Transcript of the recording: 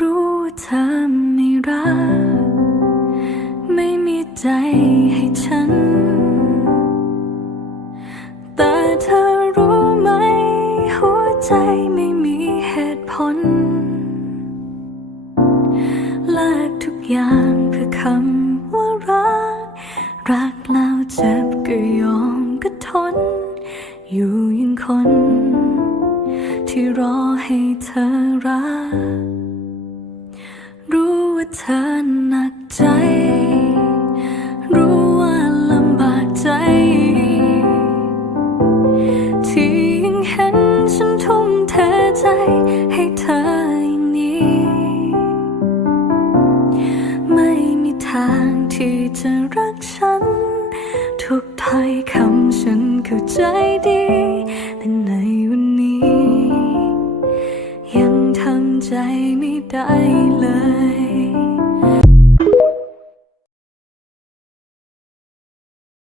รู้เธอไม่รัก ไม่มีใจให้ฉัน แต่เธอรู้ไหม หัวใจไม่มีเหตุผลแลกทุกอย่างเพื่อคำว่ารัก รักแล้วเจ็บก็ยอมก็ทน อยู่ยังคน ที่รอให้เธอรัก ว่าเธอหนักใจ รู้ว่าลำบากใจ ที่ยังเห็นฉันทุ่มเทใจให้เธออย่างนี้ ไม่มีทางที่จะรักฉัน ทุกถ้อยคำฉันเข้าใจดีแต่ในวัน ใจไม่ได้เลย